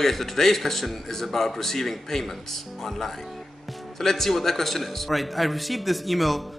Okay, so today's question is about receiving payments online. So let's see what that question is. All right, I received this email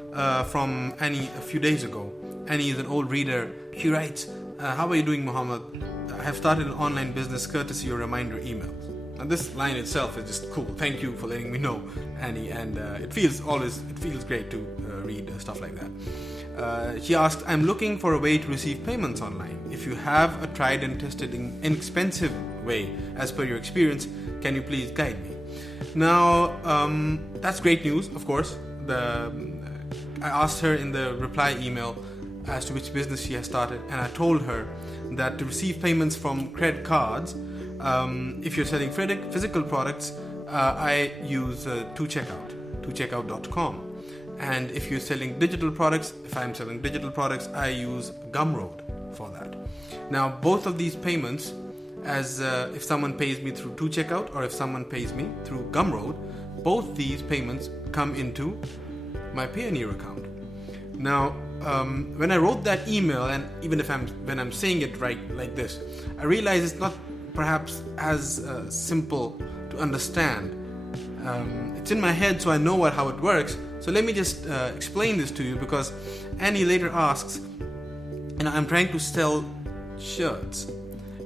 from Annie a few days ago. Annie is an old reader. She writes, how are you doing, Muhammad? I have started an online business courtesy your reminder emails. Now this line itself is just cool. Thank you for letting me know, Annie. And it feels great to read stuff like that. She asked, I'm looking for a way to receive payments online. If you have a tried and tested inexpensive way, as per your experience, can you please guide me? Now, that's great news, of course. I asked her in the reply email as to which business she has started, and I told her that to receive payments from credit cards, if you're selling physical products, I use thumbail.com. And if you're selling digital products, if I'm selling digital products, I use Gumroad for that. Now, both of these payments, as if someone pays me through ToCheckout or if someone pays me through Gumroad, both these payments come into my Payoneer account. Now, when I wrote that email, and even when I'm saying it right like this, I realize it's not perhaps as simple to understand. It's in my head, so I know how it works. So let me just explain this to you, because Annie later asks, I'm trying to sell shirts.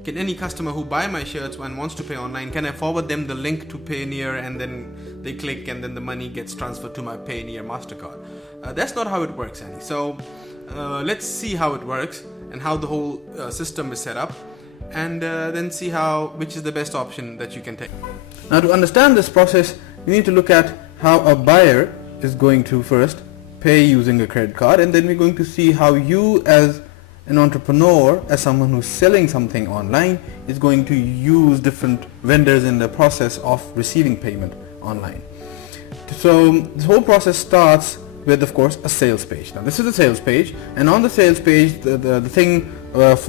Can any customer who buy my shirts and wants to pay online, can I forward them the link to Payoneer and then they click and then the money gets transferred to my Payoneer MasterCard? That's not how it works, Annie. So let's see how it works and how the whole system is set up, and then see which is the best option that you can take. Now, to understand this process, you need to look at how a buyer is going to first pay using a credit card, and then we're going to see how you as an entrepreneur, as someone who's selling something online, is going to use different vendors in the process of receiving payment online. So this whole process starts with, of course, a sales page. Now this is a sales page, and on the sales page, the thing of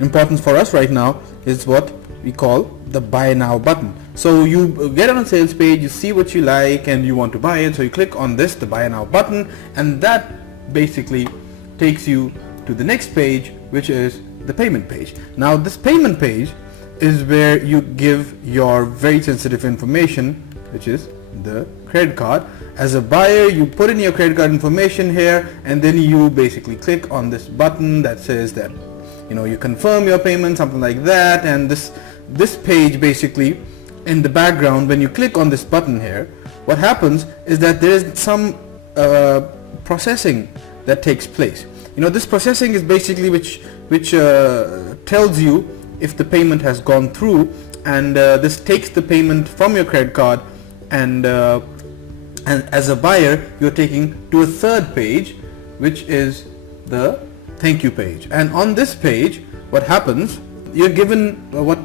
importance for us right now is what we call the buy now button. So you get on a sales page, you see what you like and you want to buy it, so you click on this, the buy now button, and that basically takes you to the next page, which is the payment page. Now this payment page is where you give your very sensitive information, which is the credit card. As a buyer, you put in your credit card information here, and then you basically click on this button that says that you confirm your payment, something like that. And this page, basically in the background, when you click on this button here, what happens is that there is some processing that takes place. This processing is basically which tells you if the payment has gone through, and this takes the payment from your credit card, and as a buyer, you're taking to a third page, which is the thank you page. And on this page, what happens, you're given what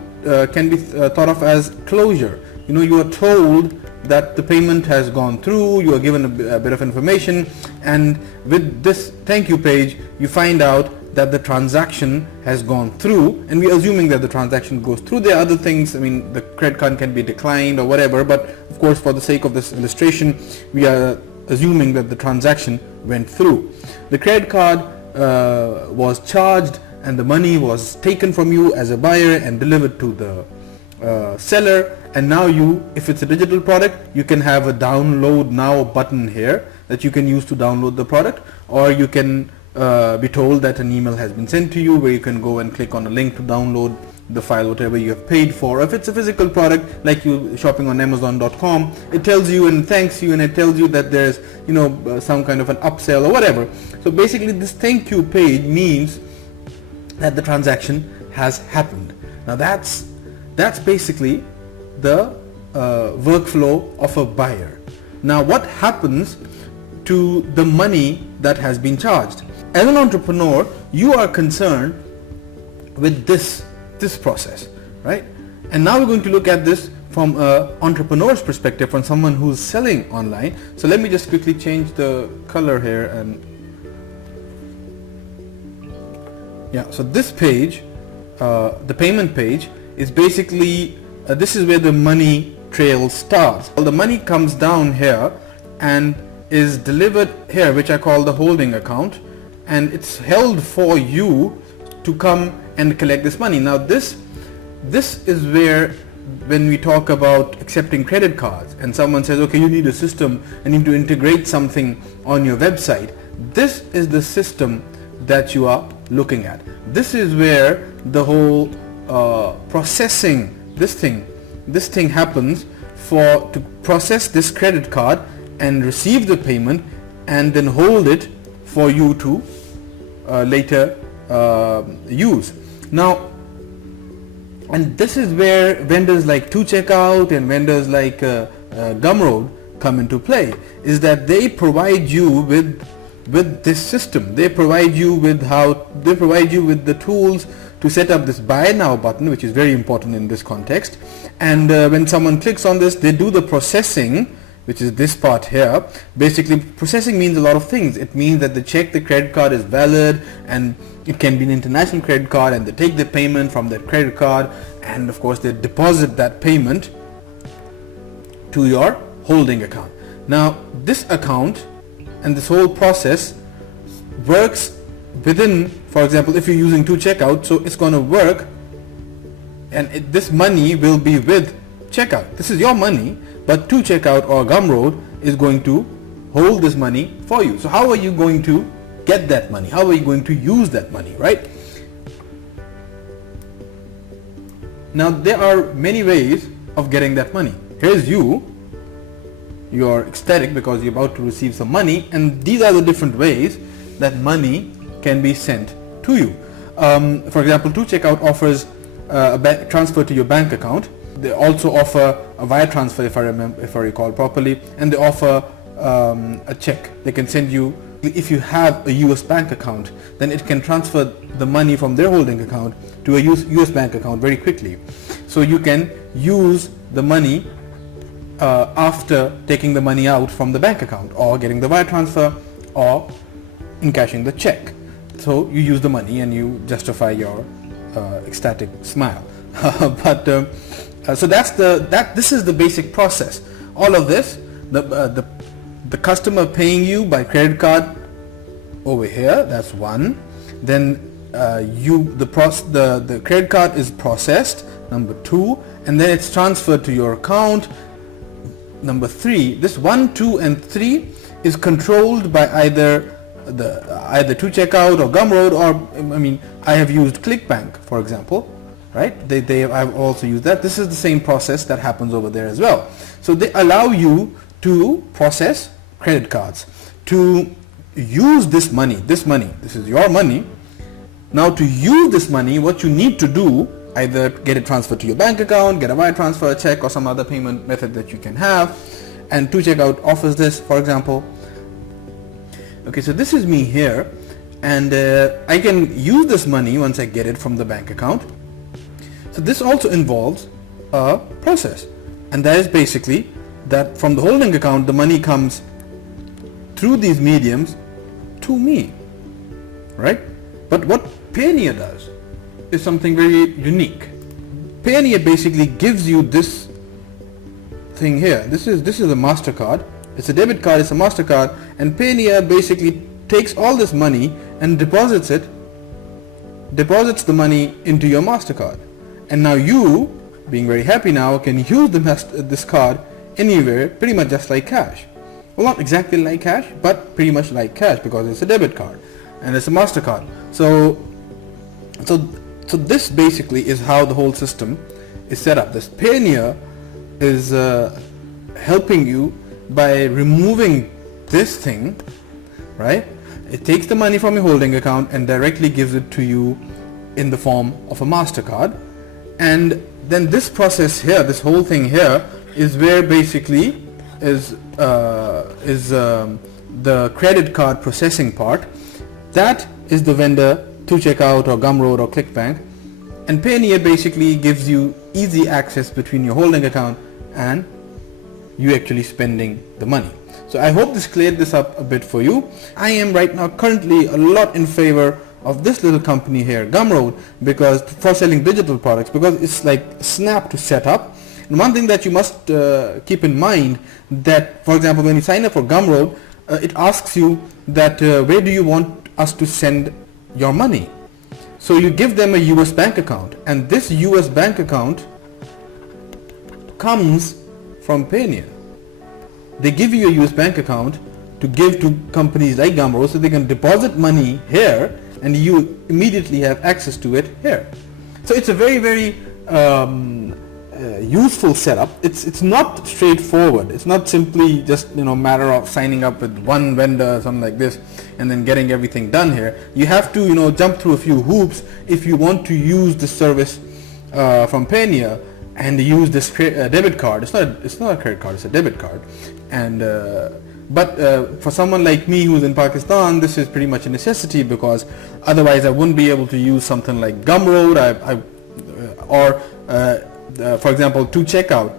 can be thought of as closure. You are told that the payment has gone through, you are given a bit of information, and with this thank you page, you find out that the transaction has gone through, and we're assuming that the transaction goes through. There are other things, the credit card can be declined or whatever, but of course, for the sake of this illustration, we are assuming that the transaction went through. The credit card was charged and the money was taken from you as a buyer and delivered to the seller, and now if it's a digital product, you can have a download now button here that you can use to download the product, or you can be told that an email has been sent to you where you can go and click on a link to download the file, whatever you have paid for. If it's a physical product, like you shopping on Amazon.com, it tells you and thanks you, and it tells you that there's some kind of an upsell or whatever. So basically, this thank you page means that the transaction has happened. Now that's basically the workflow of a buyer. Now what happens to the money that has been charged? As an entrepreneur, you are concerned with this process, right? And now we're going to look at this from an entrepreneur's perspective, from someone who's selling online. So let me just quickly change the color here, and so this page, the payment page, is basically this is where the money trail starts. Well, the money comes down here and is delivered here, which I call the holding account, and it's held for you to come and collect this money. Now this this is where, when we talk about accepting credit cards and someone says, okay, you need a system, I need to integrate something on your website, this is the system that you are looking at. This is where the whole processing, this thing happens to process this credit card and receive the payment and then hold it for you to later use. Now, and this is where vendors like 2Checkout and vendors like Gumroad come into play, is that they provide you with this system. They provide you with the tools to set up this buy now button, which is very important in this context. And when someone clicks on this, they do the processing, which is this part here. Basically, processing means a lot of things. It means that they check the credit card is valid, and it can be an international credit card, and they take the payment from that credit card, and of course they deposit that payment to your holding account. Now, this account and this whole process works within, for example, if you're using 2Checkout, so it's going to work, and this money will be with Checkout. This is your money, but 2Checkout or Gumroad is going to hold this money for you. So how are you going to get that money? How are you going to use that money, right? Now, there are many ways of getting that money. Here's you're ecstatic because you're about to receive some money, and these are the different ways that money can be sent to you. For example, 2Checkout offers a transfer to your bank account. They also offer a wire transfer, if I recall properly, and they offer a check. They can send you, if you have a US bank account, then it can transfer the money from their holding account to a US bank account very quickly. So you can use the money after taking the money out from the bank account, or getting the wire transfer, or encashing the check. So you use the money and you justify your ecstatic smile. So this is the basic process. All of this, the customer paying you by credit card over here, that's one. Then the credit card is processed, number two, and then it's transferred to your account, number three. This 1, 2, and 3 is controlled by either 2Checkout or Gumroad, or I have used ClickBank, for example, right? I've also used that. This is the same process that happens over there as well. So they allow you to process credit cards, to use this money, this is your money. Now, to use this money, what you need to do, either get it transferred to your bank account, get a wire transfer, a check, or some other payment method that you can have, and 2Checkout offers this, for example. Okay, so this is me here, and I can use this money once I get it from the bank account. So this also involves a process, and that is basically that from the holding account the money comes through these mediums to me, right? But what Payoneer does is something very unique. Payoneer basically gives you this thing here. This is a MasterCard. It's a debit card, it's a MasterCard, and Payoneer basically takes all this money and deposits the money into your MasterCard. And now you, being very happy now, can use this card anywhere, pretty much just like cash. Well, not exactly like cash, but pretty much like cash, because it's a debit card and it's a MasterCard. So this basically is how the whole system is set up. This Payoneer is helping you by removing this thing, right? It takes the money from your holding account and directly gives it to you in the form of a MasterCard. And then this process here, this whole thing here, is where basically is the credit card processing part. That is the vendor, 2Checkout or Gumroad or ClickBank, and Payoneer basically gives you easy access between your holding account and you actually spending the money. So I hope this cleared this up a bit for you. I am right now currently a lot in favor of this little company here, Gumroad, because for selling digital products, because it's like snap to set up. And one thing that you must keep in mind, that for example when you sign up for Gumroad, it asks you that where do you want us to send your money. So you give them a US bank account, and this US bank account comes from Payoneer. They give you a US bank account to give to companies like Gumroad so they can deposit money here and you immediately have access to it here. So it's a very, very useful setup. It's not straightforward. It's not simply just matter of signing up with one vendor or something like this and then getting everything done here. You have to jump through a few hoops if you want to use the service from Payoneer and use this debit card. It's not a credit card, it's a debit card. And but for someone like me who's in Pakistan, this is pretty much a necessity, because otherwise I wouldn't be able to use something like Gumroad for example, to checkout.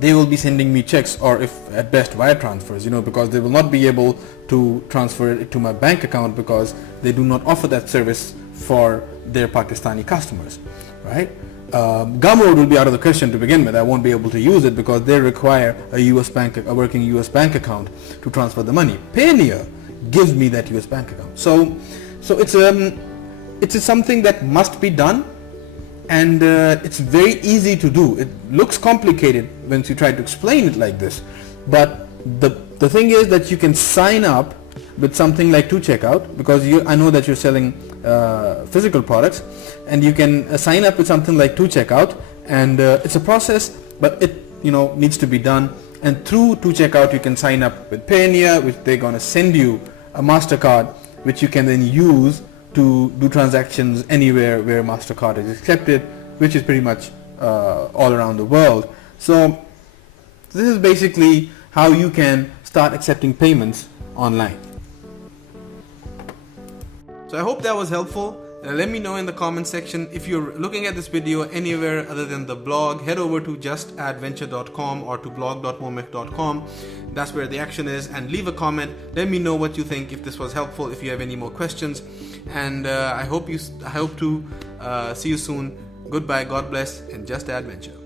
They will be sending me checks, or if at best wire transfers, because they will not be able to transfer it to my bank account because they do not offer that service for their Pakistani customers, right? Gumroad will be out of the question to begin with. I won't be able to use it because they require a working US bank account to transfer the money. Payoneer gives me that US bank account. So it's something that must be done, and it's very easy to do. It looks complicated when you try to explain it like this, but the thing is that you can sign up with something like To-Checkout, because I know that you're selling physical products, and you can sign up with something like To-Checkout, and it's a process, but it needs to be done. And through To-Checkout you can sign up with Payoneer, which they're gonna send you a MasterCard, which you can then use to do transactions anywhere where MasterCard is accepted, which is pretty much all around the world. So this is basically how you can start accepting payments online. So I hope that was helpful. Let me know in the comment section if you're looking at this video anywhere other than the blog. Head over to justadventure.com or to blog.momek.com. That's where the action is, and leave a comment. Let me know what you think, if this was helpful, if you have any more questions, and I hope to see you soon. Goodbye, God bless, and Just Adventure.